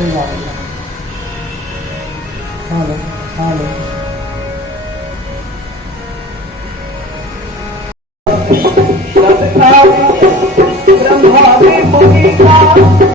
Hello hello Brahma मुनि का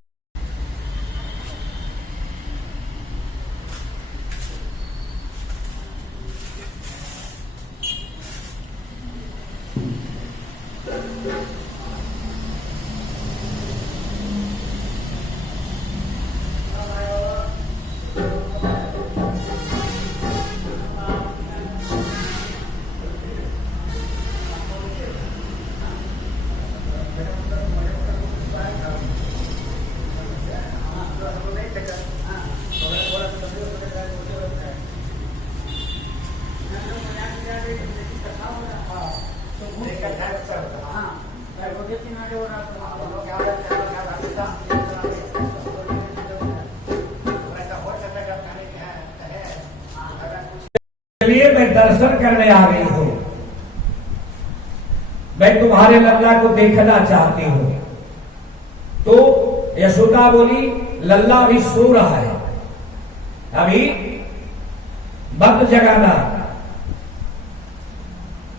इसलिए मैं दर्शन करने आ गई हूं, मैं तुम्हारे लल्ला को देखना चाहती हूं। तो यशोदा बोली लल्ला अभी सो रहा है, अभी मत जगाना।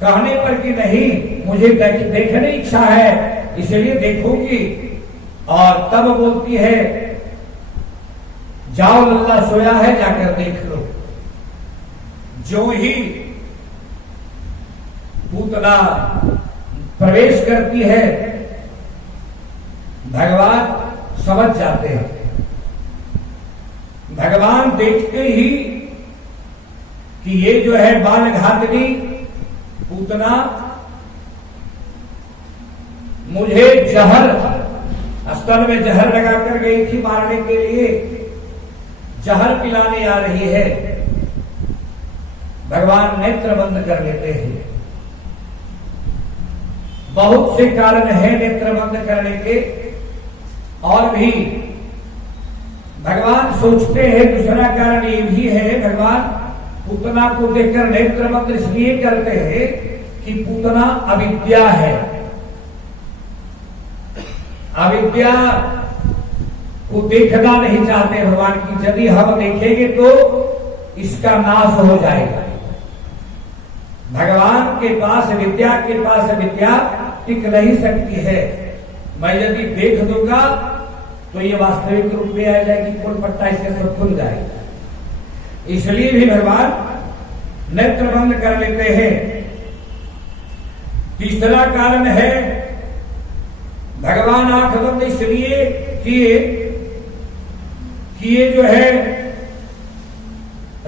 कहने पर कि नहीं मुझे देखने इच्छा है इसलिए देखूंगी। और तब बोलती है जाओ लल्ला सोया है जाकर देख लो। जो ही पूतना प्रवेश करती है भगवान समझ जाते हैं। भगवान देखते ही कि ये जो है बाल घातनी पूतना मुझे जहर स्तन में जहर लगाकर गई थी मारने के लिए, जहर पिलाने आ रही है। भगवान नेत्र बंद कर लेते हैं। बहुत से कारण है नेत्र बंद करने के, और भी भगवान सोचते हैं दूसरा कारण ये भी है, भगवान पूतना को देखकर नेत्र बंद इसलिए करते हैं कि पूतना अविद्या है। अविद्या को देखना नहीं चाहते भगवान की, यदि हम देखेंगे तो इसका नाश हो जाएगा। भगवान के पास विद्या के पास विद्या टिक नहीं सकती है। मैं यदि देख दूंगा तो ये वास्तविक रूप में आ जाएगी, कुल पट्टा इसके सब खुल जाएगा। इसलिए भी भगवान नेत्र बंद कर लेते हैं। तीसरा कारण है भगवान आंख बंद इसलिए किए कि ये जो है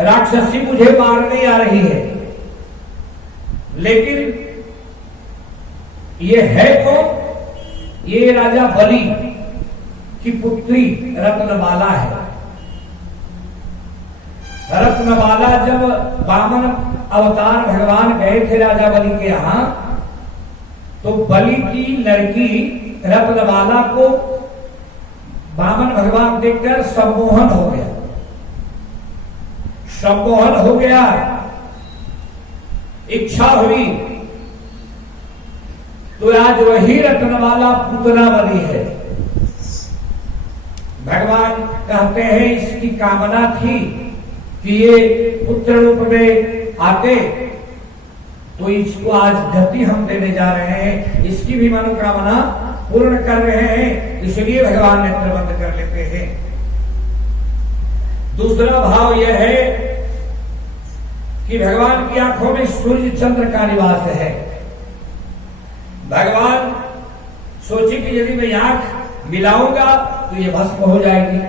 राक्षसी मुझे मारने आ रही है, लेकिन ये है तो ये राजा बलि की पुत्री रत्नमाला है। रत्नमाला जब वामन अवतार भगवान गए थे राजा बलि के यहां, तो बलि की लड़की रत्नमाला को वामन भगवान देखकर सम्मोहन हो गया। सम्मोहन हो गया, इच्छा हुई, तो आज वही रत्नमाला पूतना बनी है। भगवान कहते हैं इसकी कामना थी कि ये पुत्र रूप में आते, तो इसको आज गति हम देने जा रहे हैं, इसकी भी मनोकामना पूर्ण कर रहे हैं, इसलिए भगवान नेत्र बंद कर लेते हैं। दूसरा भाव यह है कि भगवान की आंखों में सूर्य चंद्र का निवास है। भगवान सोचे कि यदि मैं आंख मिलाऊंगा तो ये भस्म हो जाएगी,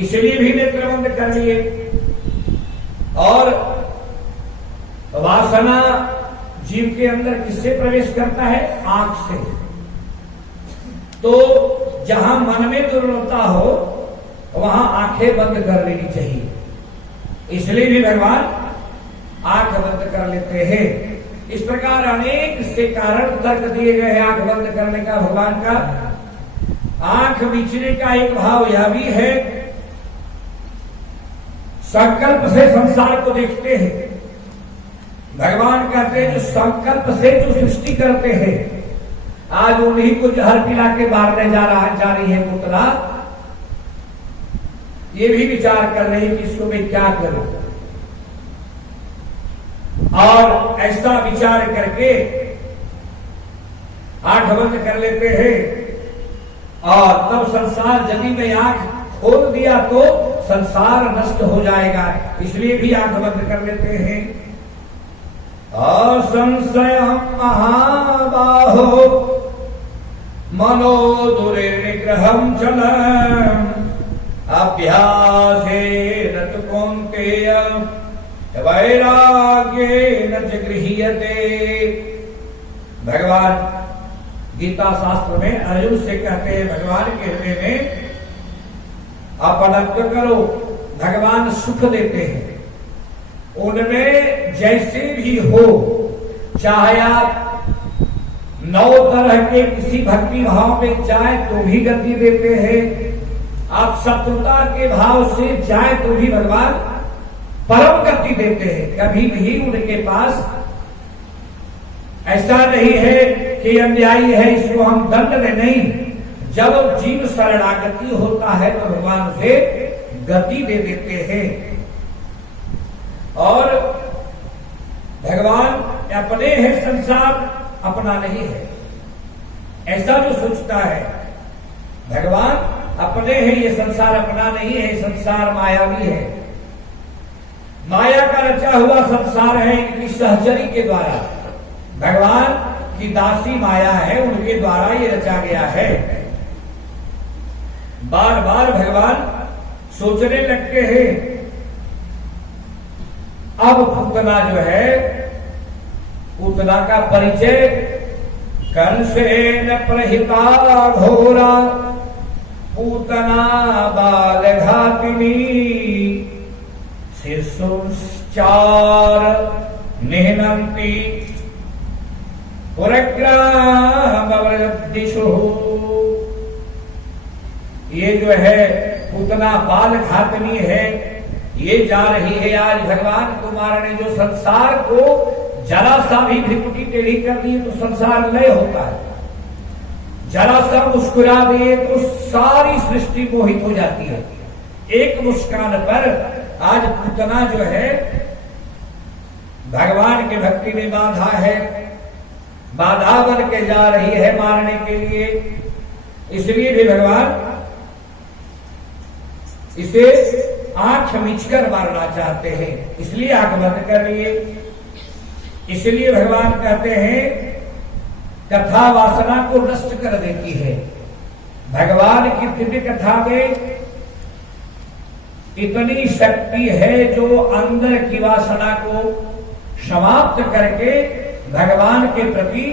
इसलिए भी नेत्र बंद कर लिए। और वासना जीव के अंदर किससे प्रवेश करता है? आंख से। तो जहां मन में दुर्बलता हो वहां आंखें बंद कर लेनी चाहिए, इसलिए भी भगवान आंख बंद कर लेते हैं। इस प्रकार अनेक से कारण तर्क दिए गए हैं आंख बंद करने का भगवान का। आंख बीचने का एक भाव यह भी है, संकल्प से संसार को देखते हैं। भगवान कहते हैं जो संकल्प से जो सृष्टि करते हैं, आज उन्हीं को जहर पिला के मारने जा रही है पुतला। ये भी विचार कर रहे हैं कि इसको मैं क्या करूं, और ऐसा विचार करके आंख बंद कर लेते हैं। और तब संसार यदि मैं आंख खोल दिया तो संसार नष्ट हो जाएगा, इसलिए भी आंख बंद कर लेते हैं। असंशय महाबाहो मनो दुर्निग्रहं चलम् अभ्यासेन तु कौन्तेय वैराग्येन च गृह्यते। भगवान गीता शास्त्र में अर्जुन से कहते हैं, भगवान के हृदय में अपनत्व करो। भगवान सुख देते हैं, उनमें जैसे भी हो, चाहे आप 9 तरह के किसी भक्ति भाव में जाए तो भी गति देते हैं, आप शत्रुता के भाव से जाए तो भी भगवान परम गति देते हैं। कभी भी उनके पास ऐसा नहीं है कि अन्यायी है इसको हम दंड में नहीं। जब जीव शरणागति होता है तो भगवान उसे गति दे देते हैं। और भगवान अपने है, संसार अपना नहीं है, ऐसा जो सोचता है। भगवान अपने हैं, ये संसार अपना नहीं है, संसार मायावी है। माया का रचा हुआ संसार है इनकी सहचरी के द्वारा, भगवान की दासी माया है, उनके द्वारा ये रचा गया है। बार बार भगवान सोचने लगते हैं। अब पूतना जो है, पूतना का परिचय कंसेन प्रहिता घोरा पूतना बाल घातिनी शीर्षोच्चार निहनंती पुरग्रामवृद्धिषु। ये जो है पूतना बाल घातनी है, ये जा रही है आज भगवान को मारने। जो संसार को जरा सा भी भ्रिकुटी टेढ़ी कर दी तो संसार लय होता है, जरा सा मुस्कुरा दिए तो सारी सृष्टि मोहित हो जाती है। एक मुस्कान पर आज पूतना जो है भगवान के भक्ति में बाधा है, बाधा बन के जा रही है मारने के लिए। इसलिए भी भगवान इसे आंख मिचकर मारना चाहते हैं, इसलिए आंख बंद कर लिए। इसलिए भगवान कहते हैं कथा वासना को नष्ट कर देती है। भगवान की दिव्य कथा में इतनी शक्ति है जो अंदर की वासना को समाप्त करके भगवान के प्रति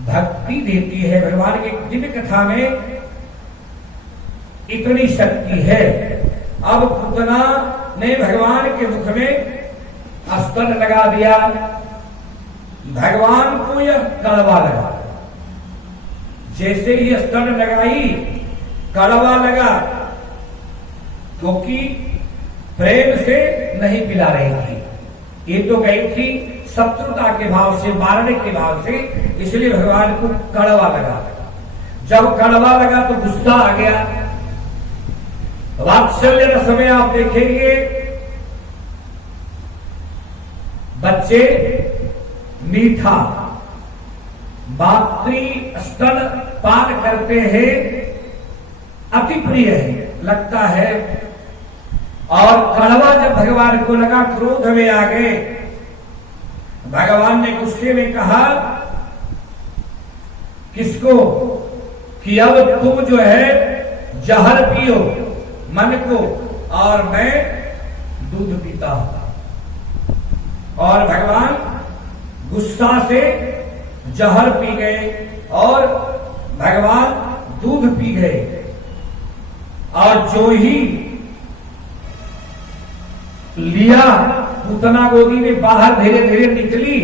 भक्ति देती है। भगवान की दिव्य कथा में इतनी शक्ति है। अब पूतना ने भगवान के मुख में स्तन लगा दिया, भगवान को यह कड़वा लगा। जैसे ही स्तन लगाई कड़वा लगा, क्योंकि प्रेम से नहीं पिला रही थी, ये तो गई थी शत्रुता के भाव से, मारने के भाव से, इसलिए भगवान को कड़वा लगा। जब कड़वा लगा तो गुस्सा आ गया। वात्सल्य रस में आप देखेंगे बच्चे मीठा मातृ स्तन पान करते हैं, अति प्रिय है, लगता है। और कड़वा जब भगवान को लगा, क्रोध में आ गए। भगवान ने गुस्से में कहा किसको कि अब तुम जो है जहर पियो मन को, और मैं दूध पीता हूं। और भगवान गुस्सा से जहर पी गए और भगवान दूध पी गए। और जो ही लिया, पूतना गोदी में बाहर धीरे धीरे निकली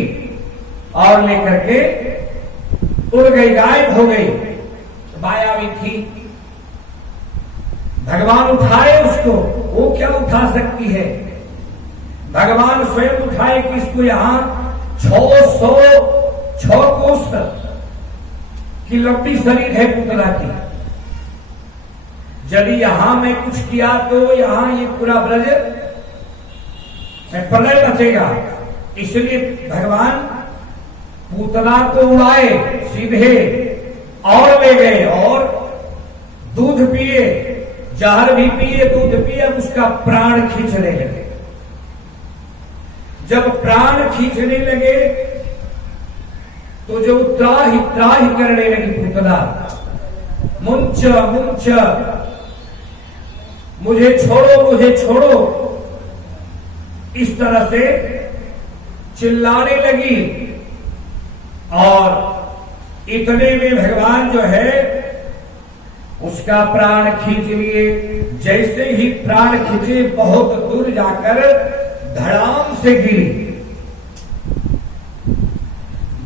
और लेकर के उड़ गई, गायब हो गई। मायावी थी, भगवान उठाए उसको, वो क्या उठा सकती है। भगवान स्वयं उठाए कि इसको यहां 606 कोस की लंबी शरीर है पूतना की। यदि यहां मैं कुछ किया तो यहां ये पूरा ब्रज में प्रलय मचेगा। इसलिए भगवान पूतना को उड़ाए सीधे और ले गए और दूध पिए, जहर भी पिए, दूध पिए, अब उसका प्राण खींचने लगे। जब प्राण खींचने लगे तो जो त्राही त्राही करने लगी पूतना, मुंच मुंच, मुझे छोड़ो मुझे छोड़ो, इस तरह से चिल्लाने लगी। और इतने में भगवान जो है उसका प्राण खींच लिए। जैसे ही प्राण खींचे बहुत दूर जाकर धड़ाम से गिरी।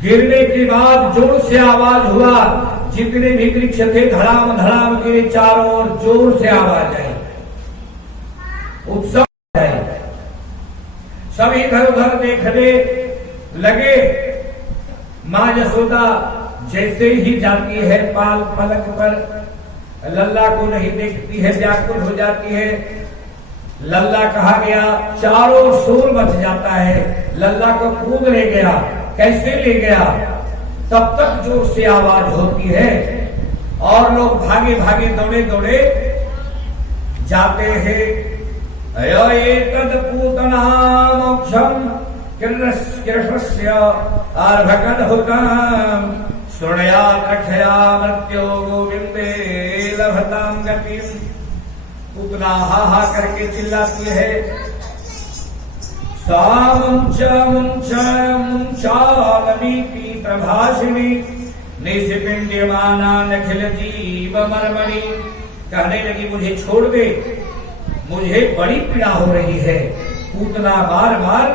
गिरने के बाद जोर से आवाज हुआ, जितने भी वृक्ष थे धड़ाम धड़ाम गिरे, चारों ओर जोर से आवाज आई, उत्सव आई। सब इधर उधर देखने लगे। मां यशोदा जैसे ही जाती है पाल पलक पर, लल्ला को नहीं देखती है, व्याकुल हो जाती है। लल्ला कहा गया, चारों शोर मच जाता है। लल्ला को कूद ले गया। कैसे ले गया? तब तक जोर से आवाज होती है और लोग भागे भागे दौड़े दौड़े जाते हैं। तद पूतना मोक्षम कृष्णस्य अर्भकन हुतम सुनया रक्षया मृत्यो गोविंदे लभताम गतिम। पूतना हा हा करके चिल्लाती है, सा मुंच मुंच मुंचालमीति प्रभाषिणी निशिपिंड्यमाना नखिल जीव मर्मणि। कहने लगी, मुझे छोड़ दे, मुझे बड़ी पीड़ा हो रही है। पूतना बार बार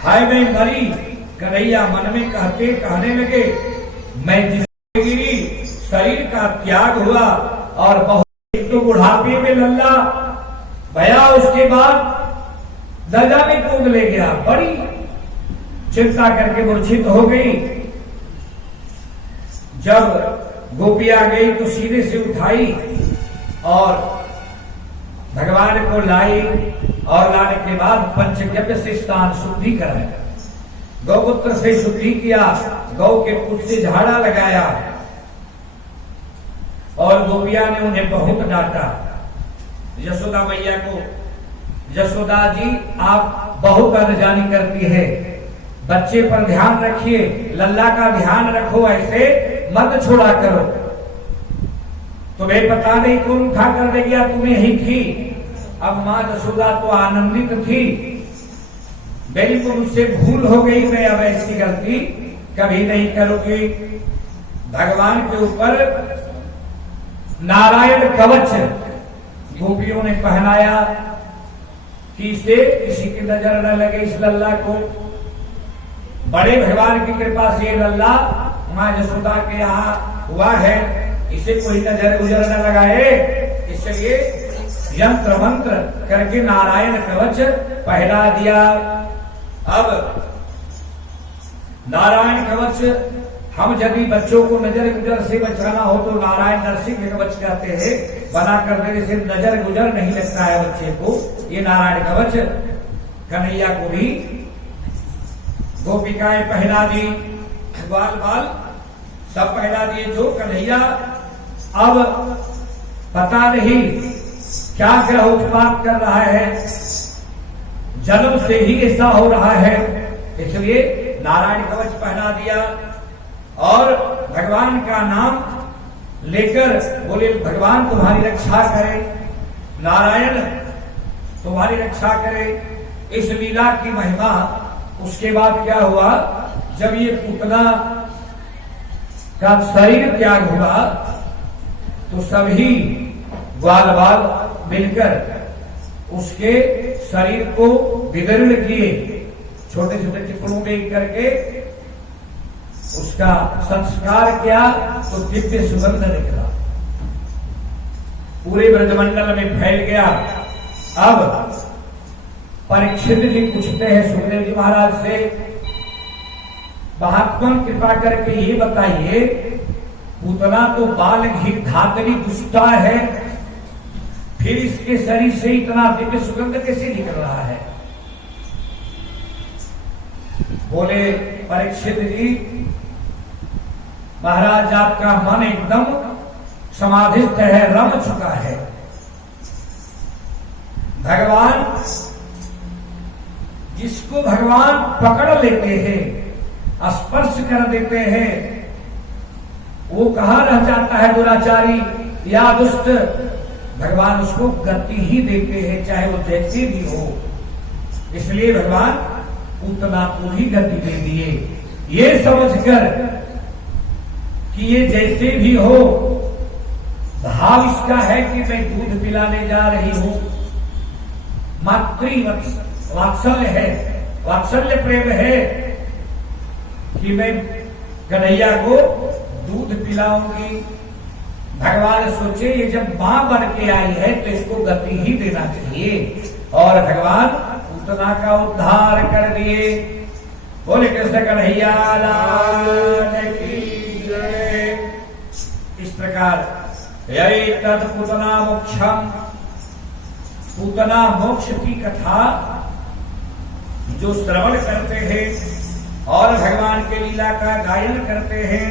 हाय मैं मरी, कन्हैया मन में कहने लगे, मैं जिससे गिरी शरीर का त्याग हुआ और बहुत तो बुढ़ापे में लल्ला भया, उसके बाद दजा में कूद ले गया। बड़ी चिंता करके मूर्छित हो गई। जब गोपिया गई तो सीधे से उठाई और भगवान को लाई और लाने के बाद पंचगव्य से स्नान शुद्धि कराया, गौमूत्र से शुद्धि किया, गौ के पुट से झाड़ा लगाया और गोपिया ने उन्हें बहुत डांटा। यशोदा मैया को, यशोदा जी आप बहुत अनजानी करती है, बच्चे पर ध्यान रखिए, लल्ला का ध्यान रखो, ऐसे मत छोड़ा करो। तुम्हें पता नहीं कौन उठा कर ले गया, तुम्हें ही थी। अब मां यशोदा तो आनंदित थी, बिल्कुल मुझसे भूल हो गई, मैं अब ऐसी गलती कभी नहीं करूंगी। भगवान के ऊपर नारायण कवच गोपियों ने पहनाया कि इसे किसी की नजर न लगे, इस लल्ला को। बड़े भगवान की कृपा से लल्ला मां यशोदा के यहाँ हुआ है, इसे कोई नजर गुजर न लगाए, इसलिए यंत्र मंत्र करके नारायण कवच पहना दिया। अब नारायण कवच हम यदि बच्चों को नजर गुजर से बचाना हो तो नारायण नरसिंह कवच कहते हैं, बना कर देने से नजर गुजर नहीं लगता है बच्चे को। ये नारायण कवच कन्हैया को भी गोपिकाएं पहना दी, ग्वाल बाल सब पहना दिए। जो कन्हैया अब पता नहीं क्या ग्रह उत्पात कर रहा है, जन्म से ही ऐसा हो रहा है, इसलिए नारायण कवच पहना दिया और भगवान का नाम लेकर बोले, भगवान तुम्हारी रक्षा करे, नारायण तुम्हारी रक्षा करे। इस लीला की महिमा। उसके बाद क्या हुआ, जब ये पूतना का शरीर त्याग हुआ तो सभी ग्वाल बाल मिलकर उसके शरीर को विदीर्ण किए, छोटे छोटे टुकड़ों में करके उसका संस्कार किया तो दिव्य सुगंध निकला, पूरे ब्रजमंडल में फैल गया। अब परीक्षित जी पूछते हैं सुखदेव जी महाराज से, महात्मा कृपा करके ये बताइए पूतना तो बाल घी धातरी दुष्टा है, फिर इसके शरीर से इतना दिव्य सुगंध कैसे निकल रहा है? बोले परीक्षित जी, महाराज आपका मन एकदम समाधिस्थ है, रम चुका है। भगवान, जिसको भगवान पकड़ लेते हैं, स्पर्श कर देते हैं, वो कहां रह जाता है दुराचारी या दुष्ट? भगवान उसको गति ही देते हैं, चाहे वो जैसे भी हो। इसलिए भगवान पूतना को भी गति दे दिए, ये समझकर कि ये जैसे भी हो, भाव इसका है कि मैं दूध पिलाने जा रही हूं। मातृ वात्सल्य है, वात्सल्य प्रेम है कि मैं कन्हैया को दूध पिलाऊंगी। भगवान सोचे ये जब मां बन के आई है तो इसको गति ही देना चाहिए, और भगवान पूतना का उद्धार कर दिए। बोले कृष्ण कन्हैया लाल की जय। इस प्रकार यही तद पूतना मोक्षम, पूतना मोक्ष की कथा जो श्रवण करते हैं और भगवान के लीला का गायन करते हैं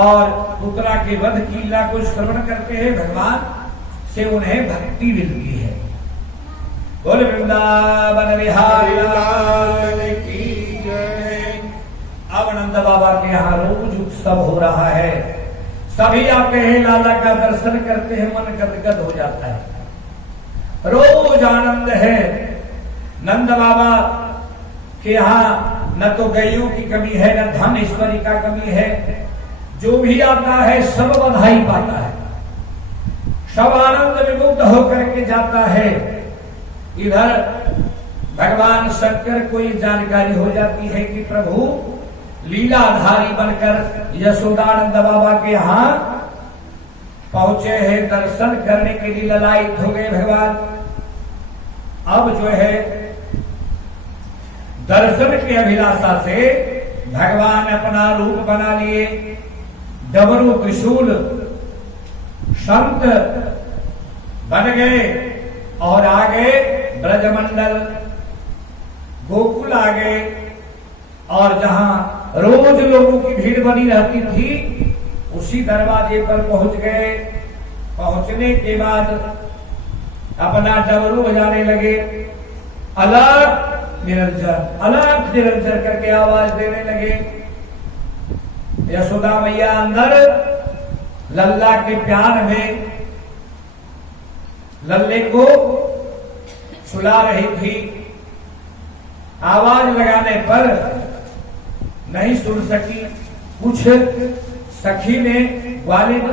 और पूतना के वध की लीला को श्रवण करते हैं, भगवान से उन्हें भक्ति मिलती है। बोल वृंदावन बिहारी लाल की जय। अब नंद बाबा के यहाँ रोज उत्सव हो रहा है, सभी आते हैं, लाला का दर्शन करते हैं, मन गदगद हो जाता है, रोज आनंद है। नंद बाबा के यहाँ न तो गैयों की कमी है, न धन ऐश्वर्य का कमी है, जो भी आता है सब बधाई पाता है, सब आनंद विमुग्ध होकर के जाता है। इधर भगवान शंकर को ये जानकारी हो जाती है कि प्रभु लीलाधारी बनकर यशोदानंद बाबा के यहाँ पहुंचे हैं, दर्शन करने के लिए ललायित हो गए भगवान। अब जो है दर्शन की अभिलाषा से भगवान अपना रूप बना लिए, डमरू त्रिशूल संत बन गए और आ गए ब्रजमंडल, गोकुल आ गए, और जहां रोज लोगों की भीड़ बनी रहती थी उसी दरवाजे पर पहुंच गए। पहुंचने के बाद अपना डमरू बजाने लगे, अलग निरंजन करके आवाज देने लगे। यशोदा मैया अंदर लल्ला के प्यार में लल्ले को सुला रही थी। आवाज लगाने पर नहीं सुन सकी। कुछ सखी ने, ग्वालिन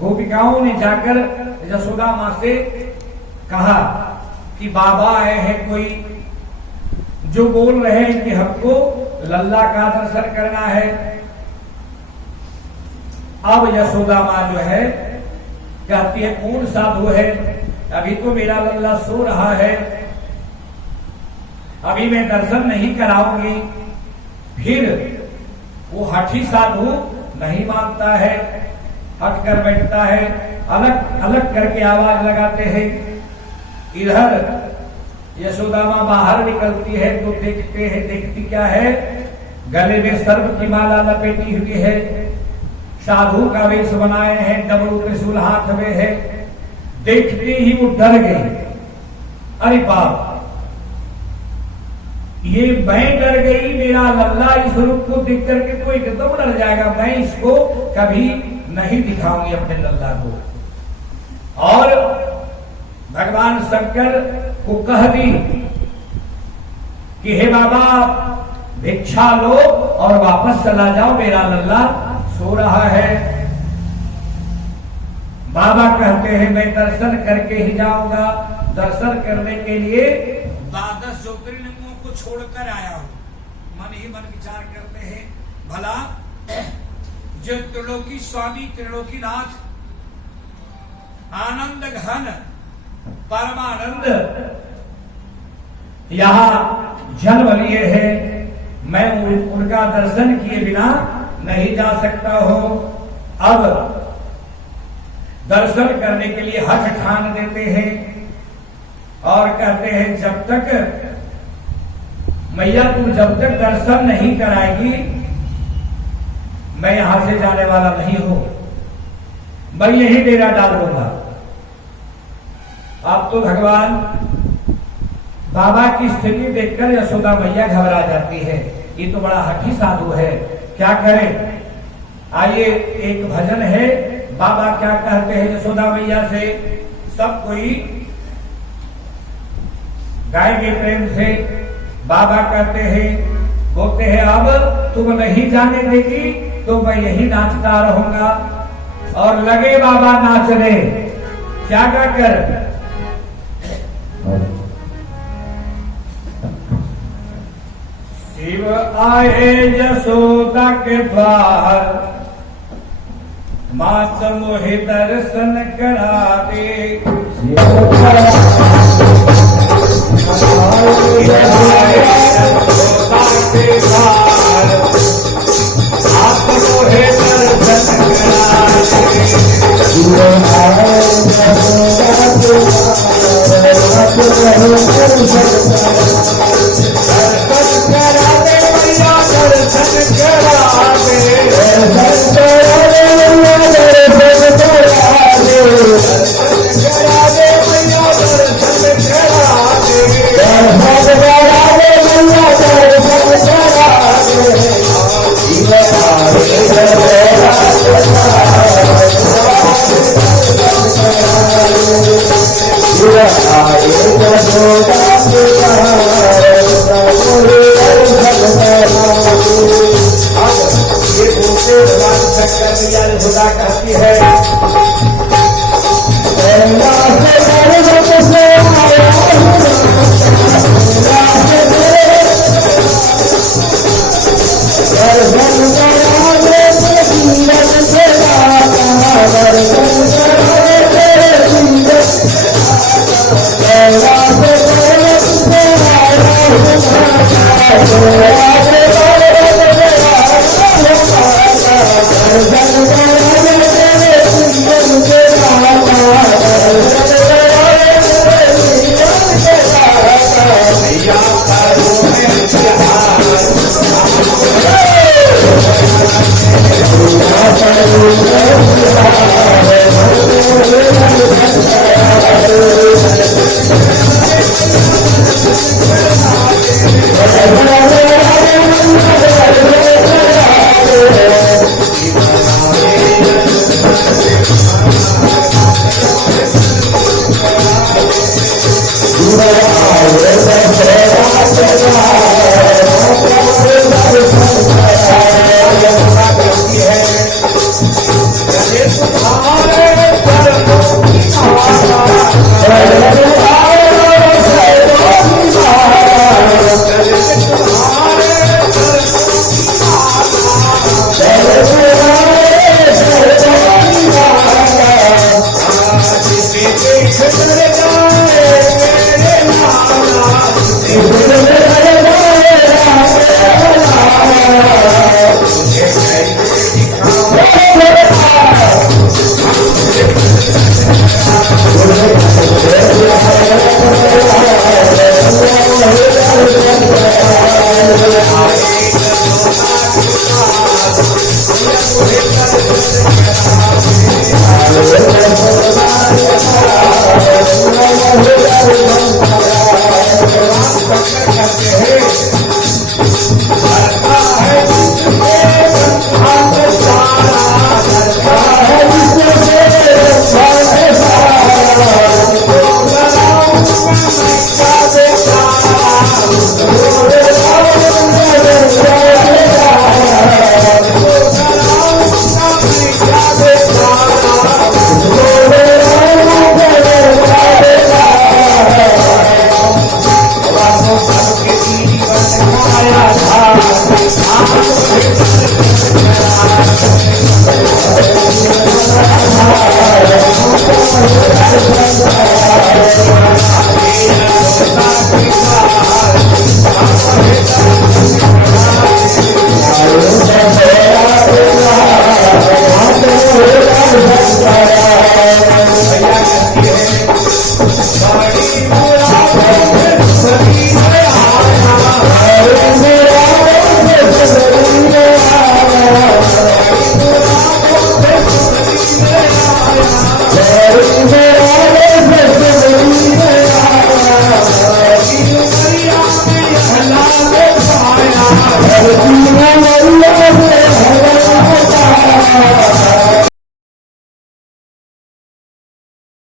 गोपिकाओं ने जाकर यशोदा मां से कहा कि बाबा आए हैं कोई, जो बोल रहे हैं कि हमको लल्ला का दर्शन करना है। अब यशोदा मां जो है कहती है कौन साधु है, अभी तो मेरा लल्ला सो रहा है, अभी मैं दर्शन नहीं कराऊंगी। फिर वो हठी साधु नहीं मानता है, हट कर बैठता है, अलग अलग करके आवाज लगाते हैं। इधर यशोदा मां बाहर निकलती है तो देखते हैं, देखती क्या है, गले में सर्प की माला लपेटी हुई है, साधु का वेश बनाए हैं, डमरू त्रिशूल हाथ में है। देखते ही वो डर गई, अरे बाप, ये मैं डर गई, मेरा लल्ला इस रूप को देख करके कोई एकदम डर जाएगा, मैं इसको कभी नहीं दिखाऊंगी अपने लल्ला को। और भगवान शंकर को कह दी कि हे बाबा भिक्षा लो और वापस चला जाओ, मेरा लल्ला सो रहा है। बाबा कहते हैं मैं दर्शन करके ही जाऊंगा। दर्शन करने के लिए 12 ज्योतिर्लिंगों को छोड़कर आया हूं। मन ही मन विचार करते हैं, भला जो त्रिलोकी स्वामी त्रिलोकीनाथ आनंद घन परमानंद यहां जन्म लिए हैं, मैं उनका दर्शन किए बिना नहीं जा सकता हो, अब दर्शन करने के लिए हठ ठान देते हैं और कहते हैं जब तक मैया तुम जब तक दर्शन नहीं कराएगी मैं यहां से जाने वाला नहीं हूं, मैं यही डेरा डाल दूंगा। अब तो भगवान बाबा की स्थिति देखकर यशोदा मैया घबरा जाती है, ये तो बड़ा हठी साधु है, क्या करें। आइए एक भजन है, बाबा क्या कहते हैं यशोदा मैया से, सब कोई गाएंगे प्रेम से। बाबा कहते हैं, बोलते हैं अब तुम नहीं जाने देगी तो मैं यही नाचता रहूंगा। और लगे बाबा नाचने, क्या कर शिव आए यशोदा के द्वार, मात मोहि दर्शन करा दे। Hare